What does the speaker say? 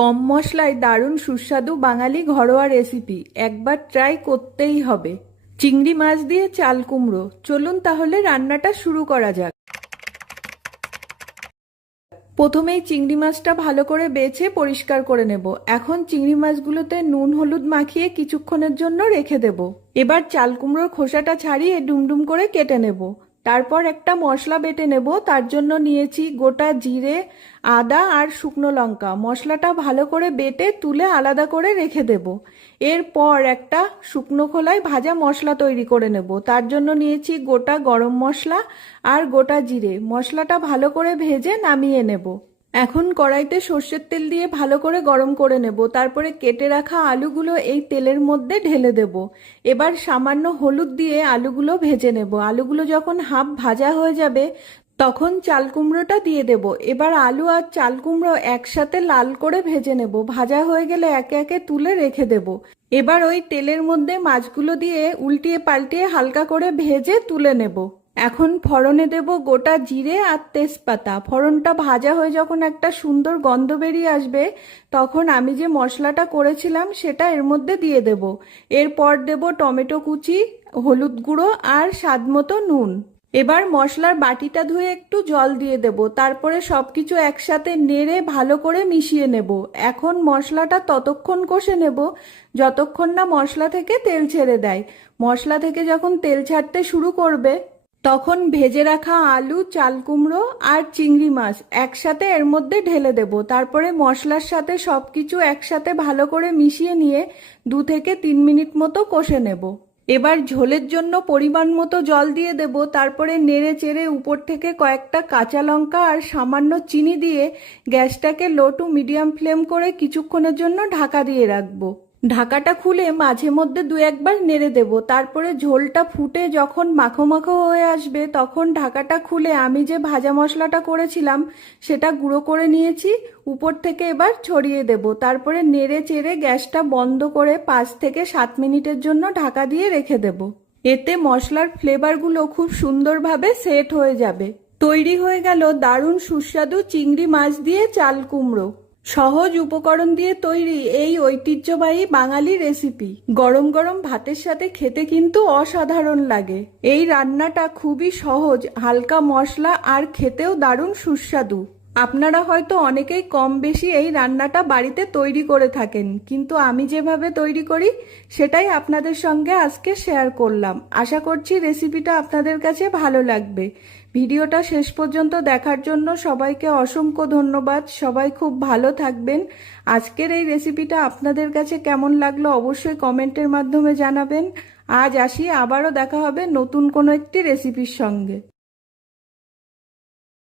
কম মশলায় দারুণ সুস্বাদু বাঙালি ঘরোয়া রেসিপি একবার ট্রাই করতেই হবে। চিংড়ি মাছ দিয়ে চাল কুমড়ো। চলুন তাহলে রান্নাটা শুরু করা যাক। প্রথমেই চিংড়ি মাছটা ভালো করে বেছে পরিষ্কার করে নেব। এখন চিংড়ি মাছগুলোতে নুন হলুদ মাখিয়ে কিছুক্ষণের জন্য রেখে দেব। এবার চাল কুমড়োর খোসাটা ছাড়িয়ে ডুমডুম করে কেটে নেব। তারপর একটা মশলা বেটে নেব। তার জন্য নিয়েছি গোটা জিরে, আদা আর শুকনো লঙ্কা। মশলাটা ভালো করে বেটে তুলে আলাদা করে রেখে দেব। এরপর একটা শুকনো খোলায় ভাজা মশলা তৈরি করে নেব। তার জন্য নিয়েছি গোটা গরম মশলা আর গোটা জিরে। মশলাটা ভালো করে ভেজে নামিয়ে নেব। এখন কড়াইতে সর্ষের তেল দিয়ে ভালো করে গরম করে নেব। তারপরে কেটে রাখা আলুগুলো এই তেলের মধ্যে ঢেলে দেব। এবার সামান্য হলুদ দিয়ে আলুগুলো ভেজে নেব। আলুগুলো যখন হাফ ভাজা হয়ে যাবে তখন চাল কুমড়োটা দিয়ে দেব। এবার আলু আর চাল কুমড়ো একসাথে লাল করে ভেজে নেব। ভাজা হয়ে গেলে একে একে তুলে রেখে দেব। এবার ওই তেলের মধ্যে মাছগুলো দিয়ে উল্টিয়ে পাল্টিয়ে হালকা করে ভেজে তুলে নেব। এখন ফোড়নে দেব গোটা জিরে আর তেজপাতা। ফোড়নটা ভাজা হয়ে যখন একটা সুন্দর গন্ধ বেরিয়ে আসবে তখন আমি যে মশলাটা করেছিলাম সেটা এর মধ্যে দিয়ে দেব। এরপর দেব টমেটো কুচি, হলুদ গুঁড়ো আর স্বাদমতো নুন। এবার মশলার বাটিটা ধুয়ে একটু জল দিয়ে দেব। তারপরে সবকিছু একসাথে নেড়ে ভালো করে মিশিয়ে নেব। এখন মশলাটা ততক্ষণ কষে নেব যতক্ষণ না মশলা থেকে তেল ছেড়ে দেয়। মশলা থেকে যখন তেল ছাড়তে শুরু করবে তখন ভেজে রাখা আলু, চাল কুমড়ো আর চিংড়ি মাছ একসাথে এর মধ্যে ঢেলে দেব। তারপরে মশলার সাথে সবকিছু একসাথে ভালো করে মিশিয়ে নিয়ে 2 থেকে 3 মিনিট মতো কষে নেব। এবার ঝোলের জন্য পরিমাণ মতো জল দিয়ে দেব। তারপরে নেড়ে চেড়ে উপর থেকে কয়েকটা কাঁচা লঙ্কা আর সামান্য চিনি দিয়ে গ্যাসটাকে লো টু মিডিয়াম ফ্লেম করে কিছুক্ষণের জন্য ঢাকা দিয়ে রাখবো। ঢাকাটা খুলে মাঝে মধ্যে 2-1 বার নেড়ে দেব। তারপরে ঝোলটা ফুটে যখন মাখো মাখো হয়ে আসবে তখন ঢাকাটা খুলে আমি যে ভাজা মশলাটা করেছিলাম সেটা গুঁড়ো করে নিয়েছি উপর থেকে এবার ছড়িয়ে দেব। তারপরে নেড়ে চেড়ে গ্যাসটা বন্ধ করে 5 থেকে 7 মিনিটের জন্য ঢাকা দিয়ে রেখে দেব। এতে মশলার ফ্লেভারগুলো খুব সুন্দরভাবে সেট হয়ে যাবে। তৈরি হয়ে গেল দারুণ সুস্বাদু চিংড়ি মাছ দিয়ে চাল কুমড়ো। সহজ উপকরণ দিয়ে তৈরি এই ঐতিহ্যবাহী বাঙালি রেসিপি গরম গরম ভাতের সাথে খেতে কিন্তু অসাধারণ লাগে। এই রান্নাটা খুবই সহজ, হালকা মশলা আর খেতেও দারুণ সুস্বাদু। আপনারা হয়তো অনেকেই কম বেশি এই রান্নাটা বাড়িতে তৈরি করে থাকেন, কিন্তু আমি যেভাবে তৈরি করি সেটাই আপনাদের সঙ্গে আজকে শেয়ার করলাম। আশা করছি রেসিপিটা আপনাদের কাছে ভালো লাগবে। ভিডিওটা শেষ পর্যন্ত দেখার জন্য সবাইকে অসংখ্য ধন্যবাদ। সবাই খুব ভালো থাকবেন। আজকের এই রেসিপিটা আপনাদের কাছে কেমন লাগলো অবশ্যই কমেন্টের মাধ্যমে জানাবেন। আজ আসি, আবারও দেখা হবে নতুন কোনো একটি রেসিপির সঙ্গে।